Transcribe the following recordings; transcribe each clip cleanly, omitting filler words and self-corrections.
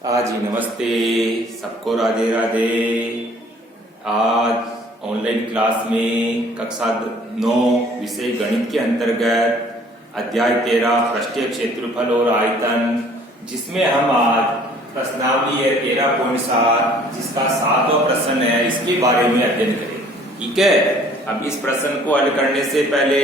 जी नमस्ते, सबको राधे राधे। आज ऑनलाइन क्लास में कक्षा 9 विषय गणित के अंतर्गत अध्याय 13 पृष्ठीय क्षेत्रफल और आयतन, जिसमें हम आज प्रश्नावली है 13.7 जिसका 7वां प्रश्न है, इसके बारे में अध्ययन करेंगे। ठीक है, अब इस प्रश्न को हल करने से पहले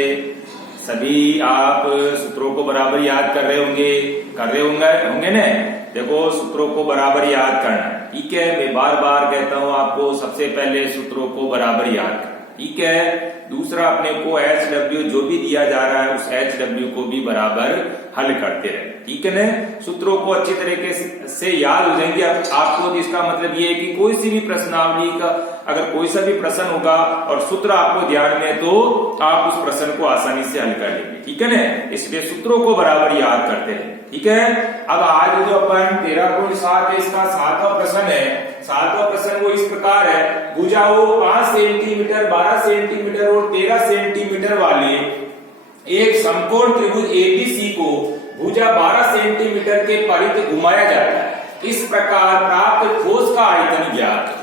सभी आप सूत्रों को बराबर याद कर रहे होंगे ना। देखो, सूत्रों को बराबर याद करना, ठीक है। मैं बार बार कहता हूं आपको, सबसे पहले सूत्रों को बराबर याद करना, ठीक है। दूसरा, अपने को HW जो भी दिया जा रहा है उस HW को भी बराबर हल करते रहे, ठीक है ना। सूत्रों को अच्छी तरीके से याद हो जाएंगे आपको। इसका मतलब ये है कि कोई सी भी प्रश्नावली का अगर कोई सा भी प्रश्न होगा और सूत्र आपको ध्यान में, तो आप उस प्रश्न को आसानी से हल कर लेंगे, ठीक है ना। इसलिए सूत्रों को बराबर याद करते रहे, ठीक है। अब आज जो अपन 13.7 है, इसका 7वां प्रश्न है। 7वां प्रश्न वो इस प्रकार है, भुजा हो 5 सेंटीमीटर, 12 सेंटीमीटर और 13 सेंटीमीटर वाले एक समकोण त्रिभुज ABC को भुजा 12 सेंटीमीटर के परिध घुमाया जाता है। इस प्रकार प्राप्त ठोस का आयतन ज्ञात,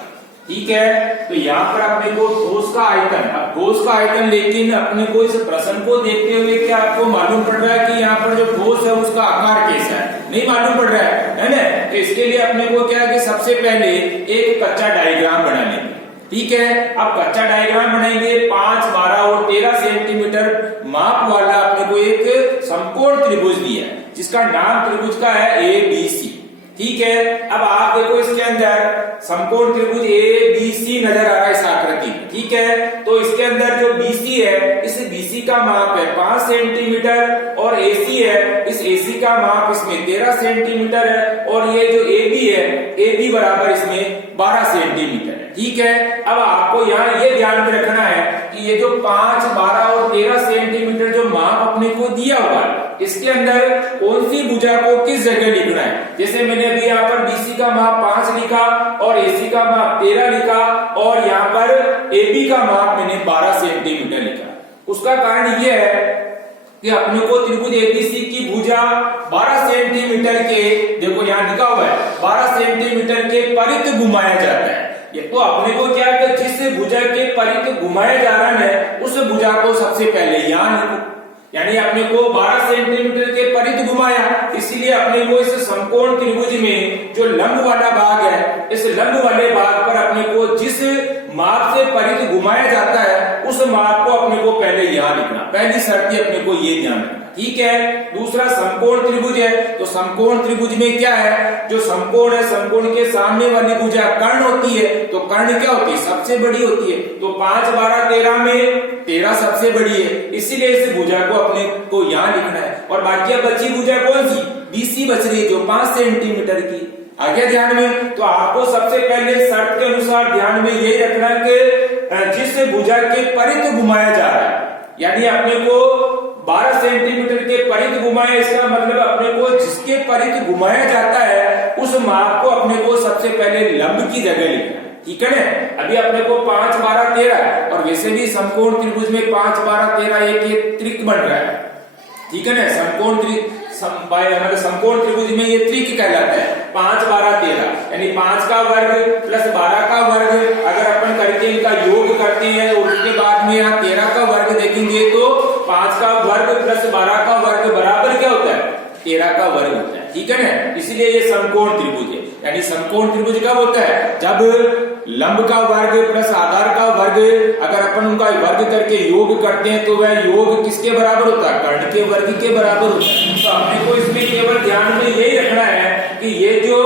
ठीक है। तो यहाँ पर अपने को ठोस का आयतन, अब ठोस का आयतन, लेकिन अपने को इस प्रश्न को देखते हुए क्या आपको मालूम पड़ रहा है कि यहाँ पर जो ठोस है उसका आकार कैसा है? नहीं मालूम पड़ रहा है ना। तो इसके लिए अपने को क्या है कि सबसे पहले एक कच्चा डायग्राम बना लेंगे, ठीक है। अब कच्चा डायग्राम बनाएंगे। 5, 12 और 13 सेंटीमीटर माप वाला अपने को एक समकोण त्रिभुज दिया है, जिसका नाम त्रिभुज का है ABC, ठीक है। अब आप देखो, इसके अंदर समकोण त्रिभुज ABC नजर आ रहा है इस आकृति में, ठीक है। तो इसके अंदर जो BC है, इस BC का माप है 5 सेंटीमीटर और AC है, इस AC का माप इसमें 13 सेंटीमीटर है और ये जो AB है, AB बराबर इसमें 12 सेंटीमीटर है, ठीक है। अब आपको यहाँ ये ध्यान में रखना है कि ये जो 5, 12 और 13 सेंटीमीटर जो माप अपने को दिया हुआ है, इसके अंदर कौन सी भुजा को किस जगह लिखना है। जैसे मैंने अभी यहाँ पर BC का माप 5 लिखा और AC का माप 13 लिखा और यहाँ पर AB का माप मैंने 12 सेंटीमीटर लिखा। उसका कारण यह है कि अपने को त्रिभुज ABC की भुजा 12 सेंटीमीटर के, देखो यहाँ लिखा हुआ है, 12 सेंटीमीटर के परिध घुमाया जाता है। ये तो अपने को क्या है कि जिस भुजा के परिध घुमाया जा रहा है उस भुजा को सबसे पहले यहाँ लिखो, यानी अपने को 12 सेंटीमीटर के परिध घुमाया, इसलिए अपने को इस समकोण त्रिभुज में जो लंब वाला भाग है, इस लंब वाले भाग पर अपने को जिस माप से परिध घुमाया जाता है उस माप को अपने को पहले यहाँ लिखना। पहली शर्त अपने को ये ध्यान रखना, ठीक है। दूसरा, समकोण त्रिभुज है, तो समकोण त्रिभुज में क्या है, जो समकोण है, समकोण के सामने वाली भुजा कर्ण होती है। तो कर्ण क्या होती है? सबसे बड़ी होती है। तो 5, 12, 13 में 13 सबसे बड़ी है, इसीलिए इस भुजा को अपने को यहाँ लिखना है। और बाकी बची भुजा कौन सी? BC बच रही है, जो 5 सेंटीमीटर की। आगे ध्यान में, तो आपको सबसे पहले शर्त के अनुसार ध्यान में ये रखना कि जिस भुजा के परिध घुमाया जा रहा है, यानी अपने को 12 सेंटीमीटर के परिध घुमाया, इसका मतलब अपने को जिसके परिध घुमाया जाता है उस माप को अपने को सबसे पहले लंब की जगह लिखना है, ठीक है ना। अभी अपने को 5, 12, 13 और वैसे भी समकोण त्रिभुज में 5, 12, 13 एक त्रिक बन रहा है, ठीक है ना। समकोण त्रिभुज में ये त्रिक कहलाता है 5, 12, 13, यानी 5 का वर्ग प्लस 12 का वर्ग अगर अपन करके इनका योग करते हैं और उसके बाद में यहाँ 13 का वर्ग देखेंगे तो 5 का वर्ग प्लस 12 का वर्ग बराबर क्या होता है? 13 का वर्ग होता है, ठीक है ना। इसलिए ये समकोण त्रिभुज है। यानी समकोण त्रिभुज कब होता है? जब लंब का वर्ग प्लस आधार का वर्ग अगर अपन उनका वर्ग करके योग करते हैं तो वह योग किसके बराबर होता है? कर्ण के वर्ग के बराबर होता है। तो अपने को इसमें केवल ध्यान में यही रखना है कि ये जो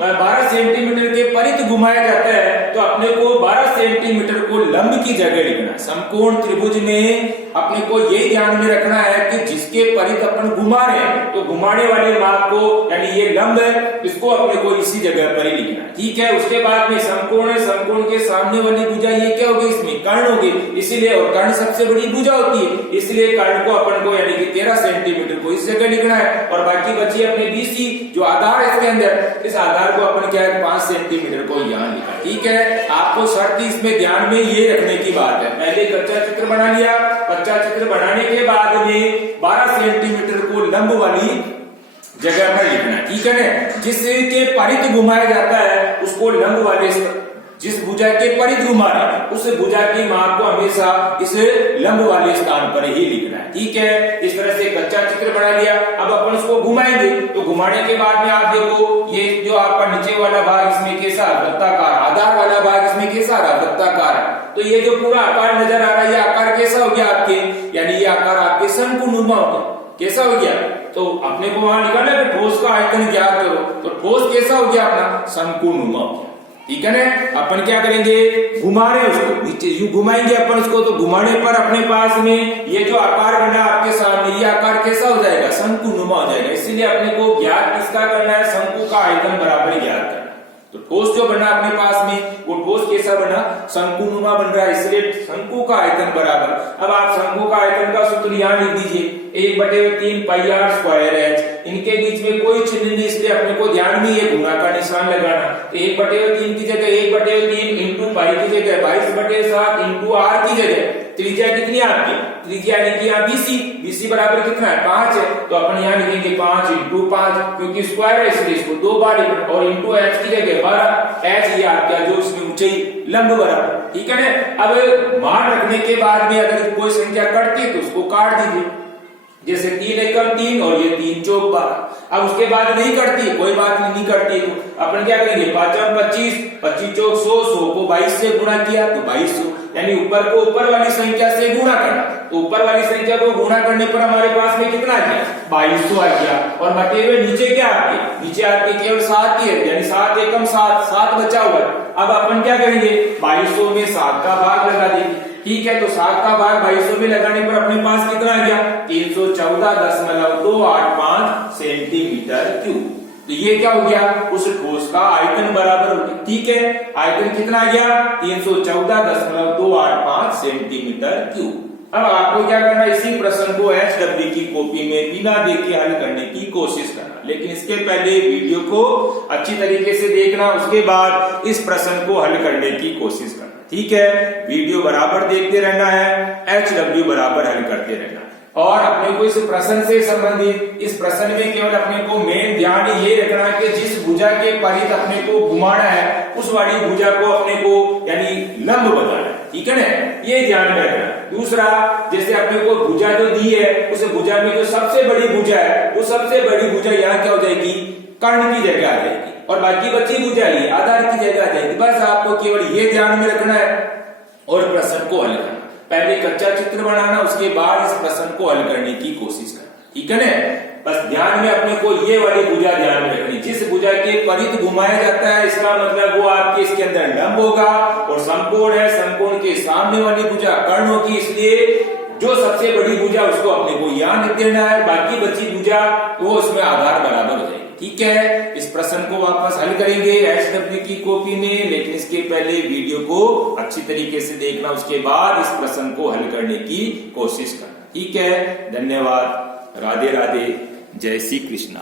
12 सेंटीमीटर के परिध घुमाया जाता है, तो अपने को 12 सेंटीमीटर को लंब की जगह लिखना है। समकोण त्रिभुज में अपने को यही ध्यान में रखना है कि जिसके परिध अपन घुमा रहे हैं, तो घुमाने वाले माप को, यानी ये लंब है, इसको अपने को इसी जगह पर ही लिखना है, ठीक है। उसके बाद में समकोण है, समकोण के सामने वाली भुजा ये क्या होगी? इसमें कर्ण होगी, इसीलिए, और कर्ण सबसे बड़ी भुजा होती है, इसलिए कर्ण को अपन को यानी कि 13 सेंटीमीटर को इस जगह लिखना है। और बाकी बची अपने BC जो आधार है इसके अंदर, इस आधार को अपन क्या है 5 सेंटीमीटर को यहाँ लिखा, ठीक है। आपको शर्त इसमें ध्यान में ये रखने की बात है, पहले कच्चा चित्र बना लिया, कच्चा चित्र बनाने के बाद में 12 सेंटीमीटर को लंब वाली जगह पर लिखना है, ठीक है ना। जिसके परित घुमाया जाता है उसको लंब वाले, जिस भुजा के परित घुमा रहा है उस भुजा की माप को हमेशा इस लंब वाले स्थान पर ही लिखना है, ठीक है। इस तरह से कच्चा चित्र बना लिया। अब अपन उसको घुमाएंगे, तो घुमाने के बाद में आप देखो ये जो आपका नीचे वाला भाग इसमें कैसा वृत्ताकार, आधार वाला भाग इसमें कैसा वृत्ताकार है। तो ये जो पूरा आकार नजर आ रहा है ये आकार कैसा हो गया आपके, यानी ये आकार आपके शंकुनुमा हो गया। कैसा हो गया, तो अपने को वहां निकाला कि ठोस का आयतन ज्ञात करो, तो ठोस कैसा हो गया अपना शंकुनुमा हो गया, ठीक है ना। अपन क्या करेंगे, घुमा रहे उसको नीचे, यूं घुमाएंगे अपन उसको, तो घुमाने पर अपने पास में ये जो आकार बना आपके सामने ये आकार कैसा हो जाएगा, शंकुनुमा हो जाएगा। इसीलिए अपने को ज्ञात किसका करना है, शंकु का आयतन बराबर ज्ञात करना। तो ठोस जो बना अपने पास में वो ठोस कैसा बना, शंकुनुमा बन रहा है, इसलिए शंकु का आयतन बराबर। अब आप शंकु का आयतन का सूत्र यहाँ लिख दीजिए, 1/3 पाई r स्क्वायर h। इनके बीच में कोई चिन्ह नहीं, इसलिए अपने को ध्यान में ये गुणा का निशान लगाना। 1/3 की जगह 1/3 इंटू पाई की जगह 22/7 इंटू r की जगह त्रिज्या कितनी है आपकी, त्रिज्या यानी कि यहाँ BC बराबर कितना है 5 है, तो अपन यहाँ लिखेंगे 5 इंटू 5, क्योंकि स्क्वायर है इसलिए इसको 2 बार लिखना, और इंटू h की जगह 12, h ये आपका जो इसमें ऊंचाई लंब बराबर, ठीक है ना। अब मान रखने के बाद में अगर कोई संख्या कटती है तो उसको काट दीजिए, जैसे 3 एकम 3 और ये 3 चौक 12। अब उसके बाद नहीं करती, कोई बात नहीं करती, तो अपन क्या करेंगे, 5 25, 25 चौक 100, 100 को 22 से गुणा किया तो 2200, यानी ऊपर को ऊपर वाली संख्या से गुणा करना। तो ऊपर वाली संख्या को गुणा करने पर हमारे पास में कितना आ गया, 2200 आ गया। और बटे हुए नीचे क्या आपके, नीचे आपके केवल 7 ही है, यानी 7 एकम 7, 7 बचा हुआ है। अब अपन क्या करेंगे, 2200 में 7 का भाग लगा देंगे, ठीक है। तो 7 का भाग 2200 में लगाने पर अपने पास कितना आ गया, 314.285 सेंटीमीटर क्यूब। तो ये क्या हो गया, उस ठोस का आयतन बराबर हो गया, ठीक है। आयतन कितना आ गया, 314.285 सेंटीमीटर क्यूब। अब आपको क्या करना है, इसी प्रश्न को HW की कॉपी में बिना देखे हल करने की कोशिश करना, लेकिन इसके पहले वीडियो को अच्छी तरीके से देखना, उसके बाद इस प्रश्न को हल करने की कोशिश करना, ठीक है। वीडियो बराबर देखते रहना है, HW बराबर हल करते रहना। और अपने को इस प्रश्न से संबंधित इस प्रश्न में केवल अपने को मेन ध्यान ये रखना है कि जिस भुजा के परित अपने को घुमाना है उस वाली भुजा को अपने को यानी लंब बनाना है, ठीक है ना, ये ध्यान में रखना। दूसरा, जैसे अपने को भुजा जो दी है उस भुजा में जो सबसे बड़ी भुजा है वो सबसे बड़ी भुजा यहाँ क्या हो जाएगी, कर्ण की जगह आ जाएगी, और बाकी बची भुजा ये आधार की जगह आ जाएगी। बस आपको केवल ये ध्यान में रखना है और प्रश्न को हल करना। पहले कच्चा चित्र बनाना, उसके बाद इस प्रश्न को हल करने की कोशिश करना, ठीक है ना। बस ध्यान में अपने को ये वाली भुजा ध्यान में रखनी, जिस भुजा के परित घुमाया जाता है इसका मतलब वो आपके इसके अंदर लंब होगा, और समकोण है, समकोण के सामने वाली भुजा कर्ण होगी, इसलिए जो सबसे बड़ी भुजा उसको अपने को यहाँ लिख देना है, बाकी बची भुजा वो उसमें आधार बराबर हो जाएगी, ठीक है। इस प्रश्न को वापस हल करेंगे HW की कॉपी में, लेकिन इसके पहले वीडियो को अच्छी तरीके से देखना, उसके बाद इस प्रश्न को हल करने की कोशिश करना, ठीक है। धन्यवाद, राधे राधे, जय श्री कृष्णा।